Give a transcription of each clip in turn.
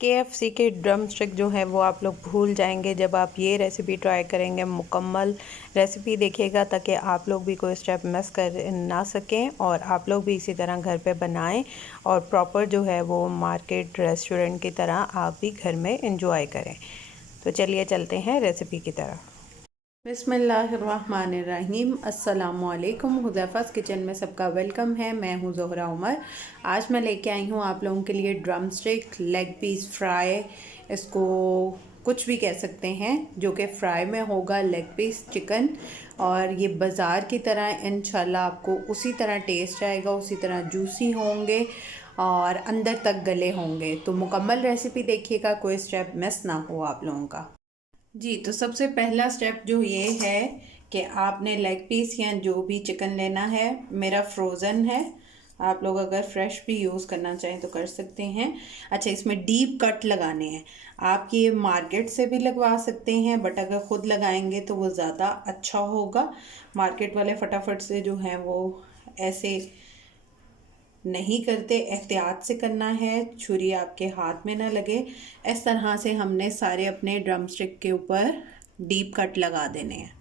KFC के drum stick जो है वो आप लोग भूल जाएंगे जब आप ये रेसिपी ट्राई करेंगे। मुकम्मल रेसिपी देखिएगा ताकि आप लोग भी कोई स्टेप मिस कर ना सकें और आप लोग भी इसी तरह घर पे बनाएं और प्रॉपर जो है वो मार्केट रेस्टोरेंट की तरह आप भी घर में इंजॉय करें। तो चलिए चलते हैं रेसिपी की तरफ। बिस्मिल्लाहिर्रहमानिर्रहीम। अस्सलामुअलैकुम। हुज़ैफ़ा's किचन में सबका वेलकम है। मैं हूँ ज़ोहरा उमर। आज मैं लेके आई हूँ आप लोगों के लिए drumstick, leg piece fry, इसको कुछ भी कह सकते हैं, जो कि फ्राई में होगा लेग पीस चिकन। और ये बाज़ार की तरह इंशाल्लाह आपको उसी तरह टेस्ट आएगा, उसी तरह जूसी होंगे और अंदर तक गले होंगे। तो मुकम्मल रेसिपी देखिएगा, कोई स्टेप मिस ना हो आप लोगों का। जी, तो सबसे पहला स्टेप जो ये है कि आपने लेग पीस या जो भी चिकन लेना है, मेरा फ्रोज़न है, आप लोग अगर फ्रेश भी यूज़ करना चाहें तो कर सकते हैं। अच्छा, इसमें डीप कट लगाने हैं। आप ये मार्केट से भी लगवा सकते हैं, बट अगर ख़ुद लगाएंगे तो वो ज़्यादा अच्छा होगा। मार्केट वाले फटाफट से जो हैं वो ऐसे नहीं करते, एहतियात से करना है, छुरी आपके हाथ में ना लगे। इस तरह से हमने सारे अपने ड्रम स्टिक के ऊपर डीप कट लगा देने हैं।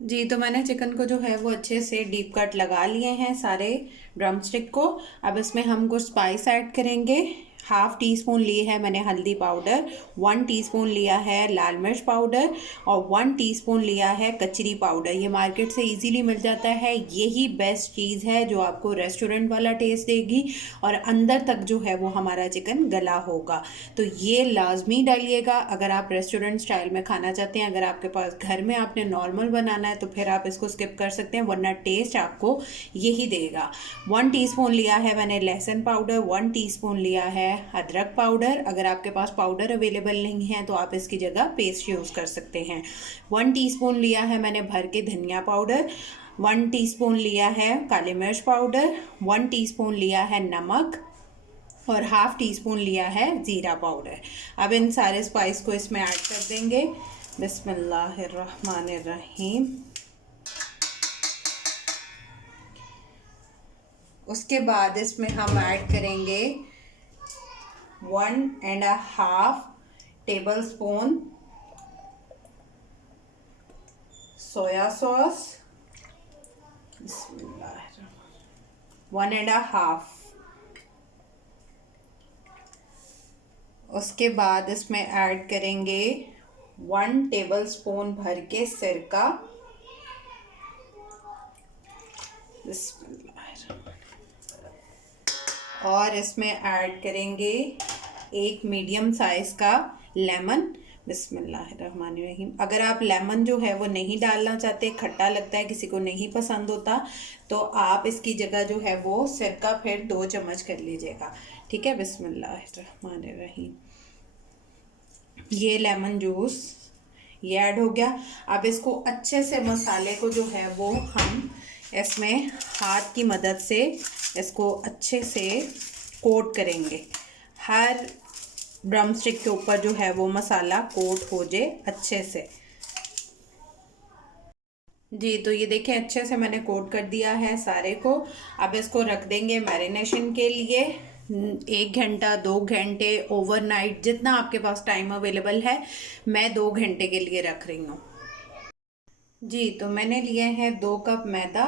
जी, तो मैंने चिकन को जो है वो अच्छे से डीप कट लगा लिए हैं सारे ड्रम स्टिक को। अब इसमें हम कुछ स्पाइस ऐड करेंगे। हाफ़ टी स्पून ली है मैंने हल्दी पाउडर, 1 टीस्पून लिया है लाल मिर्च पाउडर और 1 टीस्पून लिया है कचरी पाउडर। ये मार्केट से इजीली मिल जाता है। यही बेस्ट चीज़ है जो आपको रेस्टोरेंट वाला टेस्ट देगी और अंदर तक जो है वो हमारा चिकन गला होगा। तो ये लाजमी डालिएगा अगर आप रेस्टोरेंट स्टाइल में खाना चाहते हैं। अगर आपके पास घर में आपने नॉर्मल बनाना है तो फिर आप इसको स्किप कर सकते हैं, वरना टेस्ट आपको यही देगा। 1 टीस्पून लिया है मैंने लहसुन पाउडर, 1 टीस्पून लिया है अदरक पाउडर। अगर आपके पास पाउडर अवेलेबल नहीं है तो आप इसकी जगह पेस्ट यूज़ कर सकते हैं। 1 टीस्पून लिया है मैंने भर के धनिया पाउडर, 1 टीस्पून लिया है काली मिर्च पाउडर, 1 टीस्पून लिया है नमक और हाफ़ टी स्पून लिया है ज़ीरा पाउडर। अब इन सारे स्पाइस को इसमें ऐड कर देंगे। बिस्मिल्लाहिर्रहमानिर्रहीम। उसके बाद इसमें हम ऐड करेंगे 1.5 टेबल स्पून सोया सॉस, 1.5। उसके बाद इसमें ऐड करेंगे 1 टेबल स्पून भर के सिरका, और इसमें ऐड करेंगे 1 मीडियम साइज़ का लेमन। बिस्मिल्लाहिर्रहमानिर्रहीम। अगर आप लेमन जो है वो नहीं डालना चाहते, खट्टा लगता है, किसी को नहीं पसंद होता, तो आप इसकी जगह जो है वो सिरका फिर 2 चम्मच कर लीजिएगा। ठीक है। बिस्मिल्लाहिर्रहमानिर्रहीम। ये लेमन जूस ये ऐड हो गया। अब इसको अच्छे से मसाले को जो है वो हम इसमें हाथ की मदद से इसको अच्छे से कोट करेंगे। हर ड्रम स्टिक के ऊपर जो है वो मसाला कोट हो जाए अच्छे से। जी, तो ये देखें अच्छे से मैंने कोट कर दिया है सारे को। अब इसको रख देंगे मैरिनेशन के लिए 1 घंटा, 2 घंटे, ओवरनाइट, जितना आपके पास टाइम अवेलेबल है। मैं 2 घंटे के लिए रख रही हूँ। जी, तो मैंने लिए हैं 2 कप मैदा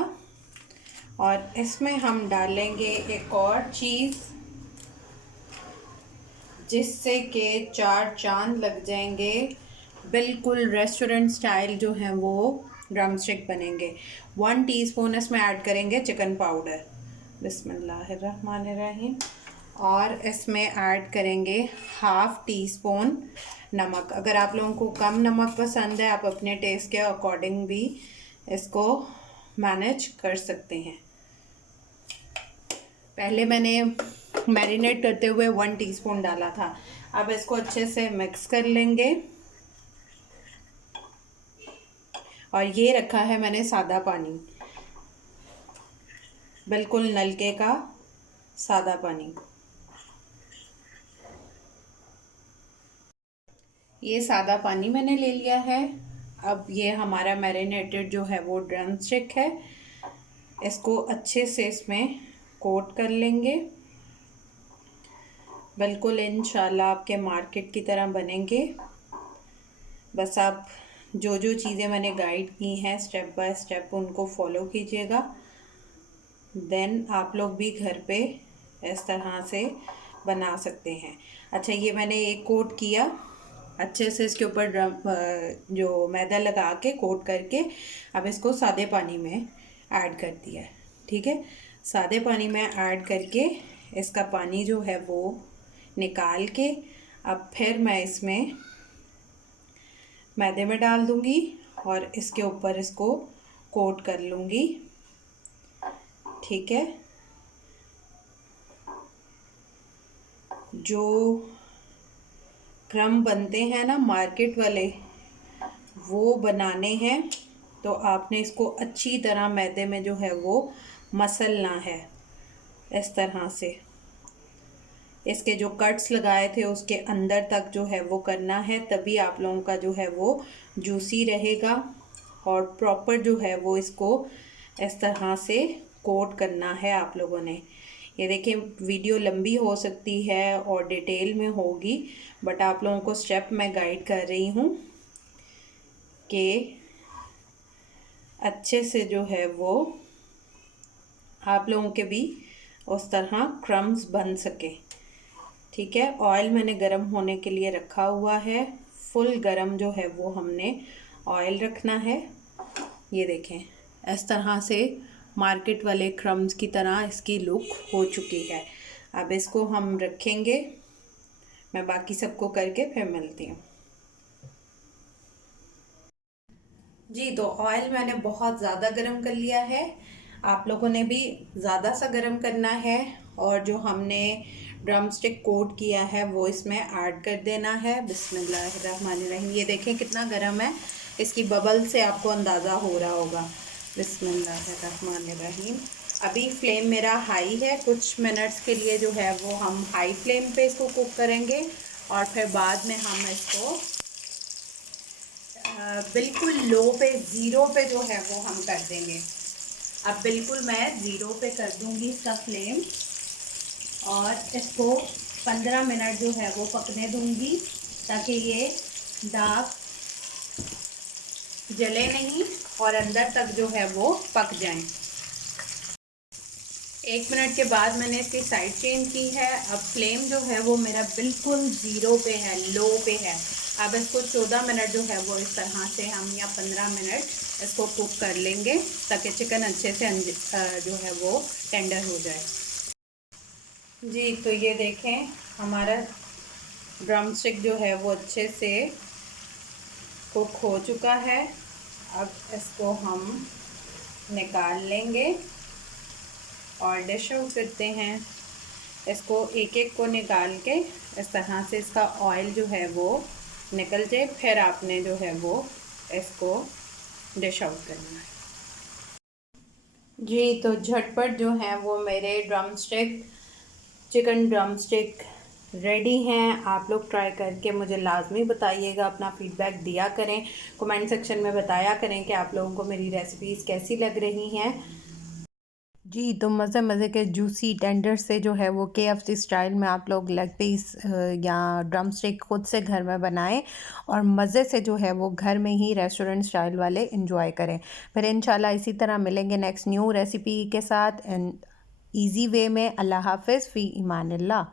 और इसमें हम डालेंगे एक और चीज़, जिससे कि 4 चांद लग जाएंगे। बिल्कुल रेस्टोरेंट स्टाइल जो है वो ड्रम स्टिक बनेंगे। 1 टीस्पून इसमें ऐड करेंगे चिकन पाउडर। बिस्मिल्लाहिर्रहमानिर्रहीम। और इसमें ऐड करेंगे हाफ़ टी स्पून नमक। अगर आप लोगों को कम नमक पसंद है, आप अपने टेस्ट के अकॉर्डिंग भी इसको मैनेज कर सकते हैं। पहले मैंने मैरिनेट करते हुए 1 टीस्पून डाला था। अब इसको अच्छे से मिक्स कर लेंगे। और ये रखा है मैंने सादा पानी, बिल्कुल नलके का सादा पानी। ये सादा पानी मैंने ले लिया है। अब ये हमारा मैरिनेटेड जो है वो ड्रम स्टिक है, इसको अच्छे से इसमें कोट कर लेंगे। बिल्कुल इंशाल्लाह आपके मार्केट की तरह बनेंगे। बस आप जो जो चीज़ें मैंने गाइड की हैं स्टेप बाय स्टेप उनको फॉलो कीजिएगा। देन आप लोग भी घर पे इस तरह से बना सकते हैं। अच्छा, ये मैंने एक कोट किया अच्छे से, इसके ऊपर जो मैदा लगा के कोट करके अब इसको सादे पानी में ऐड कर दिया है। ठीक है, सादे पानी में ऐड करके इसका पानी जो है वो निकाल के अब फिर मैं इसमें मैदे में डाल दूंगी और इसके ऊपर इसको कोट कर लूँगी। ठीक है, जो क्रम बनते हैं ना मार्केट वाले, वो बनाने हैं तो आपने इसको अच्छी तरह मैदे में जो है वो मसलना है इस तरह से। इसके जो कट्स लगाए थे उसके अंदर तक जो है वो करना है, तभी आप लोगों का जो है वो जूसी रहेगा। और प्रॉपर जो है वो इसको इस तरह से कोट करना है आप लोगों ने। ये देखिए, वीडियो लंबी हो सकती है और डिटेल में होगी, बट आप लोगों को स्टेप मैं गाइड कर रही हूँ कि अच्छे से जो है वो आप लोगों के भी उस तरह क्रम्स बन सके। ठीक है, ऑयल मैंने गरम होने के लिए रखा हुआ है। फुल गरम जो है वो हमने ऑयल रखना है। ये देखें, इस तरह से मार्केट वाले क्रम्स की तरह इसकी लुक हो चुकी है। अब इसको हम रखेंगे, मैं बाकी सबको करके फिर मिलती हूँ। जी, तो ऑयल मैंने बहुत ज़्यादा गरम कर लिया है, आप लोगों ने भी ज़्यादा सा गरम करना है। और जो हमने ड्रम स्टिक कोट किया है वो इसमें ऐड कर देना है। बिस्मिल्लाहिर्रहमानिर्रहीम। ये देखें कितना गरम है, इसकी बबल से आपको अंदाज़ा हो रहा होगा। बिस्मिल्लाहिर्रहमानिर्रहीम। अभी फ्लेम मेरा हाई है, कुछ मिनट्स के लिए जो है वो हम हाई फ्लेम पे इसको कुक करेंगे और फिर बाद में हम इसको बिल्कुल लो पे, ज़ीरो पे जो है वो हम कर देंगे। अब बिल्कुल मैं ज़ीरो पे कर दूंगी इसका फ्लेम और इसको 15 मिनट जो है वो पकने दूंगी, ताकि ये दाग जले नहीं और अंदर तक जो है वो पक जाएं। 1 मिनट के बाद मैंने इसकी साइड चेंज की है। अब फ्लेम जो है वो मेरा बिल्कुल ज़ीरो पे है, लो पे है। अब इसको 14 मिनट जो है वो इस तरह से हम, या 15 मिनट इसको कुक कर लेंगे, ताकि चिकन अच्छे से जो है वो टेंडर हो जाए। जी, तो ये देखें हमारा ड्रम स्टिक जो है वो अच्छे से कुक हो चुका है। अब इसको हम निकाल लेंगे और डिश आउट करते हैं। इसको एक एक को निकाल के इस तरह से इसका ऑयल जो है वो निकल जाए, फिर आपने जो है वो इसको डिश आउट करना है। जी, तो झटपट जो है वो मेरे drum stick, chicken drum stick ready हैं। आप लोग ट्राई करके मुझे लाजमी बताइएगा, अपना फीडबैक दिया करें, कमेंट सेक्शन में बताया करें कि आप लोगों को मेरी रेसिपीज़ कैसी लग रही हैं। जी, तो मज़े मज़े के जूसी टेंडर से जो है वो केएफसी स्टाइल में आप लोग लेग पीस या ड्रम स्टिक खुद से घर में बनाएं और मज़े से जो है वो घर में ही रेस्टोरेंट स्टाइल वाले इंजॉय करें। फिर इंशाल्लाह इसी तरह मिलेंगे नेक्स्ट न्यू रेसिपी के साथ एंड इजी वे में। अल्लाह हाफ़िज़, फ़ी ईमानिल्लाह।